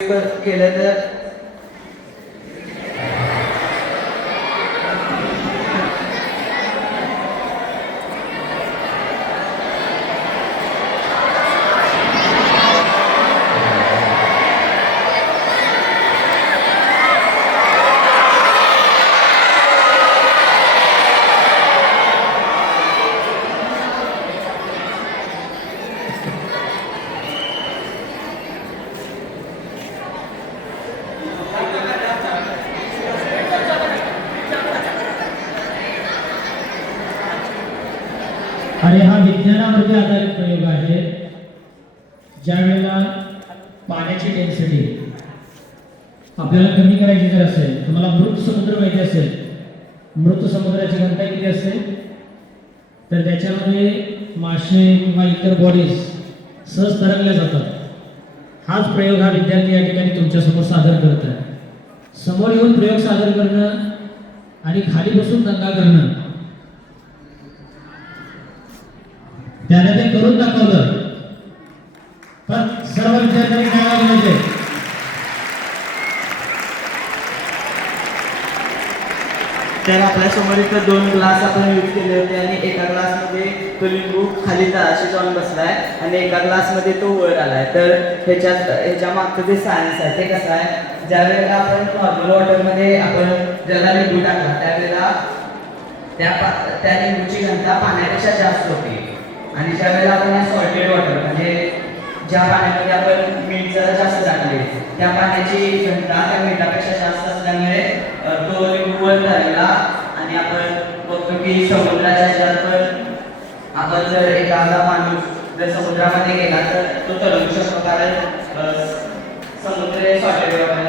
केलं तर आणि हा विज्ञानावरती आधारित प्रयोग आहे. ज्यावेळेला पाण्याची डेन्सिटी आपल्याला कमी करायची जर असेल, तुम्हाला मृत समुद्र माहिती असेल, मृत समुद्राची घनता किती असते, तर त्याच्यामध्ये मासे किंवा इतर बॉडीज सहज तरंगल्या जातात. हाच प्रयोग हा विद्यार्थी या ठिकाणी तुमच्यासमोर सादर करत आहे. समोर येऊन प्रयोग सादर करणं आणि खाली बसून दंगा करणं त्याने ते करून दाखवलं. पण सर्व विद्यार्थ्यांनी काय वागले तर आपल्या समोर इथं 2 ग्लास आपण यूज केले होते आणि एका ग्लासमध्ये तो लिंबू खाली तळाशी जाऊन बसलाय आणि एका ग्लासमध्ये तो वर आलाय. तर ह्याच्या मागचं जे सायन्स आहे ते कसं आहे, ज्या वेळेला आपण नॉर्मल वॉटरमध्ये आपण ज्याला लिंबू टाकला त्यावेळेला त्या लिंबूची घनता पाण्यापेक्षा जास्त होती आणि ज्या वेळेला आपण सॉल्टेड वॉटर म्हणजे ज्या पाण्यामध्ये आपण मीठ जरा जास्त टाकले त्या पाण्याची घनता त्या मिठापेक्षा जास्त असल्यामुळे तो लिंबू वर तळला. आणि आपण बघतो की समुद्राच्या ह्याच्यात पण आपण जर एखादा माणूस जर समुद्रामध्ये गेला तर तो तळू शकतो, कारण समुद्र सॉल्टेड वॉटर